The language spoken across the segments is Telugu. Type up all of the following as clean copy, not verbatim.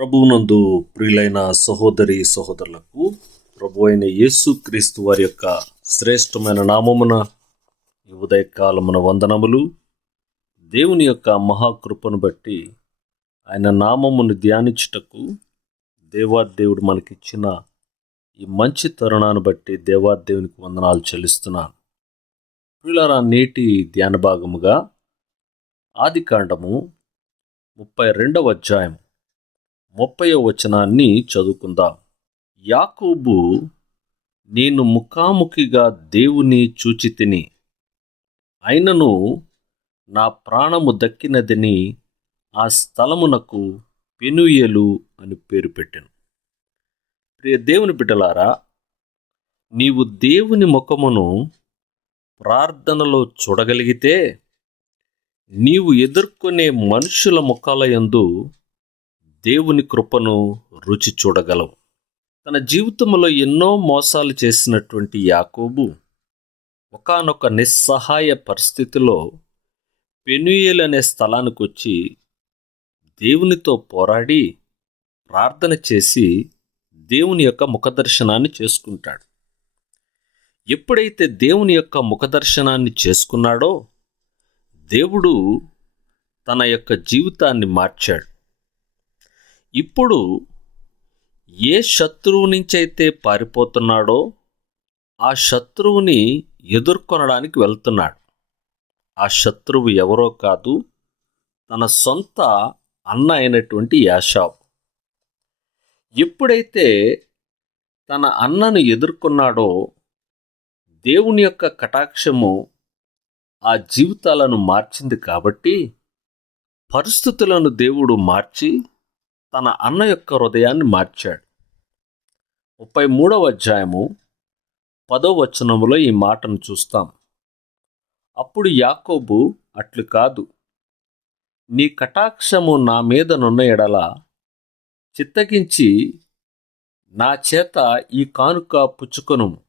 ప్రభువునందు ప్రియులైన సహోదరి సహోదరులకు ప్రభు అయిన యేసు క్రీస్తు వారి యొక్క శ్రేష్టమైన నామమున ఈ ఉదయకాలమున వందనములు. దేవుని యొక్క మహాకృపను బట్టి ఆయన నామమును ధ్యానించుటకు దేవాదేవుడు మనకిచ్చిన ఈ మంచి తరుణాన్ని బట్టి దేవాదేవునికి వందనాలు చెల్లిస్తున్నాను. ప్రియులారా, నేటి ధ్యాన భాగముగా ఆదికాండము 32వ అధ్యాయం 30వ వచనాన్ని చదువుకుందాం. యాకోబు, నేను ముఖాముఖిగా దేవుని చూచితిని, అయినను నా ప్రాణము దక్కినదని ఆ స్థలమునకు పెనూయేలు అని పేరు పెట్టెను. ప్రియ దేవుని బిడ్డలారా, నీవు దేవుని ముఖమును ప్రార్థనలో చూడగలిగితే నీవు ఎదుర్కొనే మనుషుల ముఖాల యందు దేవుని కృపను రుచి చూడగలవు. తన జీవితంలో ఎన్నో మోసాలు చేసినటువంటి యాకోబు ఒకానొక నిస్సహాయ పరిస్థితిలో పెనూయేలు అనే స్థలానికి వచ్చి దేవునితో పోరాడి ప్రార్థన చేసి దేవుని యొక్క ముఖదర్శనాన్ని చేసుకుంటాడు. ఎప్పుడైతే దేవుని యొక్క ముఖదర్శనాన్ని చేసుకున్నాడో దేవుడు తన యొక్క జీవితాన్ని మార్చాడు. ఇప్పుడు ఏ శత్రువు నుంచైతే పారిపోతున్నాడో ఆ శత్రువుని ఎదుర్కొనడానికి వెళ్తున్నాడు. ఆ శత్రువు ఎవరో కాదు, తన సొంత అన్న అయినటువంటి యాషావు. ఎప్పుడైతే తన అన్నను ఎదుర్కొన్నాడో దేవుని యొక్క కటాక్షము ఆ జీవితాలను మార్చింది. కాబట్టి పరిస్థితులను దేవుడు మార్చి తన అన్న యొక్క హృదయాన్ని మార్చాడు. 33వ అధ్యాయము 10వ వచనములో ఈ మాటను చూస్తాం. అప్పుడు యాకోబు, అట్లు కాదు, నీ కటాక్షము నా మీదనున్న ఎడల చిత్తగించి నా చేత ఈ కానుక పుచ్చుకొనుము.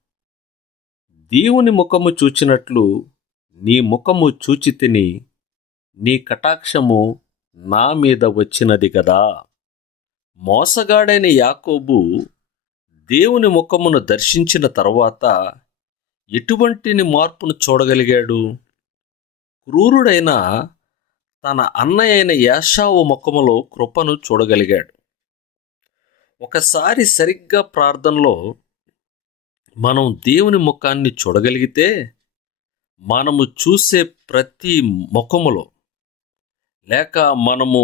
దేవుని ముఖము చూచినట్లు నీ ముఖము చూచితిని, నీ కటాక్షము నా మీద వచ్చినది గదా. మోసగాడైన యాకోబు దేవుని ముఖమును దర్శించిన తరువాత ఎటువంటి మార్పును చూడగలిగాడు? క్రూరుడైన తన అన్నయ్య అయిన యాషావు ముఖములో కృపను చూడగలిగాడు. ఒకసారి సరిగ్గా ప్రార్థనలో మనం దేవుని ముఖాన్ని చూడగలిగితే మనము చూసే ప్రతి ముఖములో లేక మనము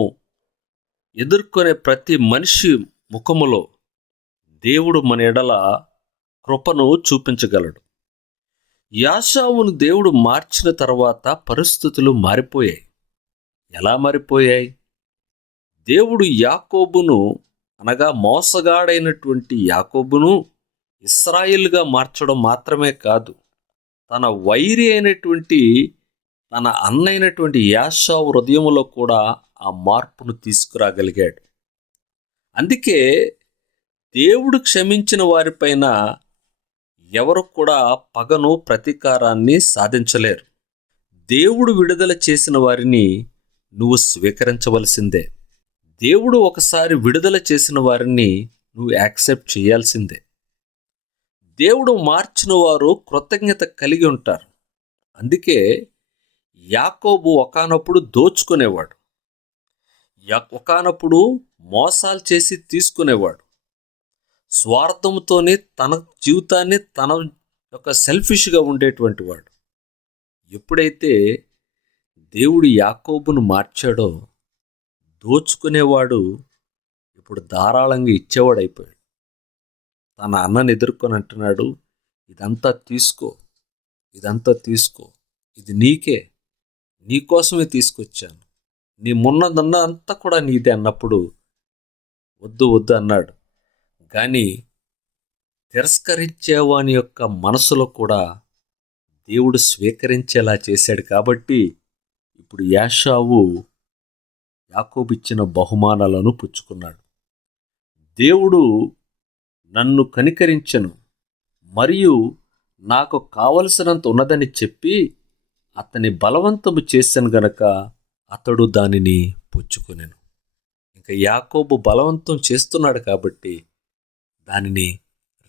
ఎదుర్కొనే ప్రతి మనిషి ముఖములో దేవుడు మన ఎడల కృపను చూపించగలడు. యాషావును దేవుడు మార్చిన తర్వాత పరిస్థితులు మారిపోయాయి. ఎలా మారిపోయాయి? దేవుడు యాకోబును, అనగా మోసగాడైనటువంటి యాకోబును ఇశ్రాయేలుగా మార్చడం మాత్రమే కాదు, తన వైరి అయినటువంటి తన అన్నైనటువంటి యాషావు హృదయములో కూడా ఆ మార్పును తీసుకురాగలిగాడు. అందుకే దేవుడు క్షమించిన వారిపైన ఎవరు కూడా పగను, ప్రతీకారాన్ని సాధించలేరు. దేవుడు విడుదల చేసిన వారిని నువ్వు స్వీకరించవలసిందే. దేవుడు ఒకసారి విడుదల చేసిన వారిని నువ్వు యాక్సెప్ట్ చేయాల్సిందే. దేవుడు మార్చిన వారు కృతజ్ఞత కలిగి ఉంటారు. అందుకే యాకోబు ఒకానప్పుడు దోచుకునేవాడు, ఒకానప్పుడు మోసాలు చేసి తీసుకునేవాడు, స్వార్థంతోనే తన జీవితాన్ని తన యొక్క సెల్ఫిష్గా ఉండేటువంటి వాడు. ఎప్పుడైతే దేవుడు యాకోబును మార్చాడో దోచుకునేవాడు ఇప్పుడు ధారాళంగా ఇచ్చేవాడు అయిపోయాడు. తన అన్నను ఎదుర్కొని అంటున్నాడు, ఇదంతా తీసుకో, ఇదంతా తీసుకో, ఇది నీకే, నీకోసమే తీసుకొచ్చాను, నీ మొన్నదంతా కూడా నీదే అన్నప్పుడు వద్దు వద్దు అన్నాడు. కానీ తిరస్కరించేవాని యొక్క మనసులో కూడా దేవుడు స్వీకరించేలా చేశాడు. కాబట్టి ఇప్పుడు యాషావు యాకోబు ఇచ్చిన బహుమానాలను పుచ్చుకున్నాడు. దేవుడు నన్ను కనికరించెను మరియు నాకు కావలసినంత ఉన్నదని చెప్పి అతని బలవంతము చేశాను గనక అతడు దానిని పుచ్చుకొనెను. ఇక యాకోబు బలవంతం చేస్తున్నాడు కాబట్టి దానిని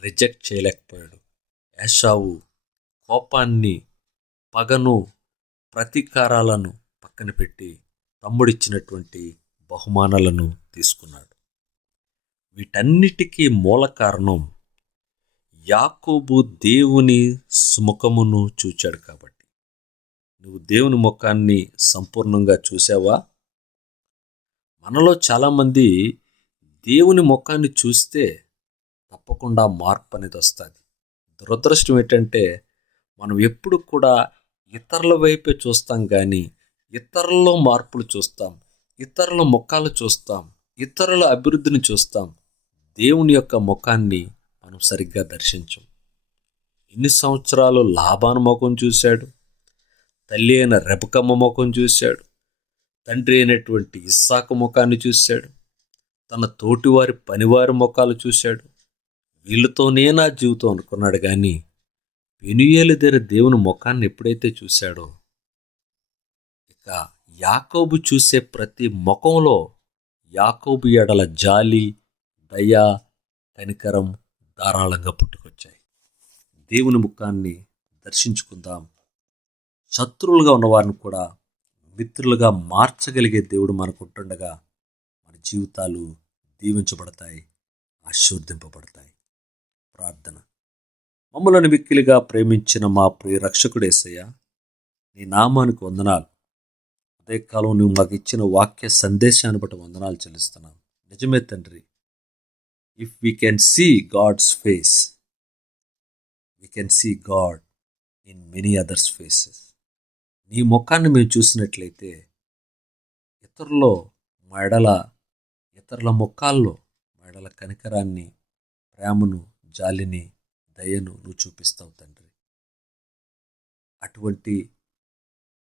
రిజెక్ట్ చేయలేకపోయాడు. ఏశావు కోపాన్ని, పగను, ప్రతీకారాలను పక్కన పెట్టి తమ్ముడిచ్చినటువంటి బహుమానాలను తీసుకున్నాడు. వీటన్నిటికీ మూల కారణం యాకోబు దేవుని సుముఖమును చూచాడు కాబట్టి. నువ్వు దేవుని ముఖాన్ని సంపూర్ణంగా చూసావా? మనలో చాలామంది దేవుని ముఖాన్ని చూస్తే తప్పకుండా మార్పు అనేది వస్తుంది. దురదృష్టం ఏంటంటే మనం ఎప్పుడు కూడా ఇతరుల వైపే చూస్తాం, కానీ ఇతరుల్లో మార్పులు చూస్తాం, ఇతరుల ముఖాలు చూస్తాం, ఇతరుల అభివృద్ధిని చూస్తాం. దేవుని యొక్క ముఖాన్ని మనం సరిగ్గా దర్శించం. ఇన్ని సంవత్సరాలు లాబాను ముఖం చూశాడు, తల్లి అయిన రెబెకమ్మ ముఖం చూశాడు, తండ్రి అయినటువంటి ఇస్సాకు ముఖాన్ని చూశాడు, తన తోటివారి పనివారి ముఖాలు చూశాడు. వీళ్ళతోనే నా జీవితం అనుకున్నాడు, కానీ పెనూయేలు దగ్గర దేవుని ముఖాన్ని ఎప్పుడైతే చూశాడో, ఇక యాకోబు చూసే ప్రతి ముఖంలో యాకోబు ఎడల జాలి, దయ, కనికరం ధారాళంగా పుట్టుకొచ్చాయి. దేవుని ముఖాన్ని దర్శించుకుందాం. శత్రువులుగా ఉన్నవారిని కూడా మిత్రులుగా మార్చగలిగే దేవుడు మనకుంటుండగా మన జీవితాలు దీవించబడతాయి, ఆశీర్వదింపబడతాయి. ప్రార్థన. మమ్మలను మిక్కిలిగా ప్రేమించిన మా ప్రియ రక్షకుడు యేసయ్య, నీ నామానికి వందనాలు. అదే కాలం నువ్వు మాకు ఇచ్చిన వాక్య సందేశాన్ని బట్టి వందనాలు చెల్లిస్తున్నాం. నిజమే తండ్రి, if we can see God's face, we can see God in many others faces. నీ ముఖాన్ని మేము చూసినట్లయితే ఇతరుల ముఖాల్లో మా ఎడల కనికరాన్ని, ప్రేమను, జాలిని, దయను నువ్వు చూపిస్తావు తండ్రి. అటువంటి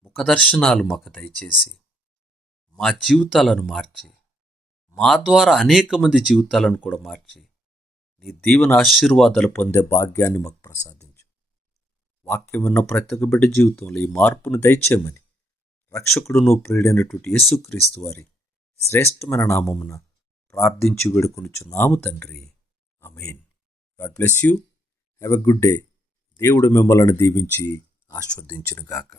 ముఖదర్శనాలు మాకు దయచేసి మా జీవితాలను మార్చి, మా ద్వారా అనేక మంది జీవితాలను కూడా మార్చి నీ దీవెన ఆశీర్వాదాలు పొందే భాగ్యాన్ని మాకు ప్రసాదించు. వాక్యం ఉన్న ప్రతి ఒక్క బిడ్డ జీవితంలో ఈ మార్పును దయచేయమని రక్షకుడు నువ్వు ప్రియుడైనటువంటి యేసుక్రీస్తు వారి శ్రేష్టమైన నామమున ప్రార్థించి వేడుకొనుచున్నాము తండ్రి. ఆమేన్. God bless you. Have a good day. దేవుడు మిమ్మల్ని దీవించి ఆశీర్వదించును గాక.